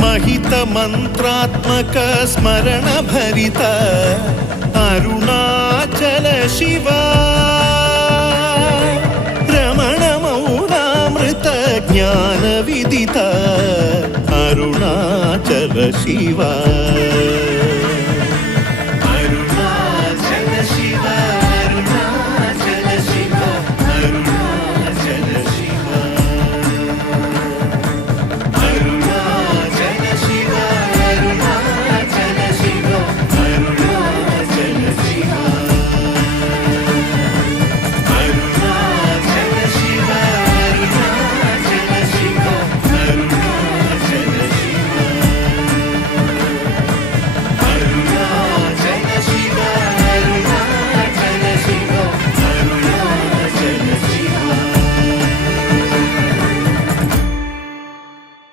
महित मंत्रात्मक स्मरण भरित अरुणाचल शिवा रमण मौनामृत ज्ञान विदित अरुणाचल शिवा।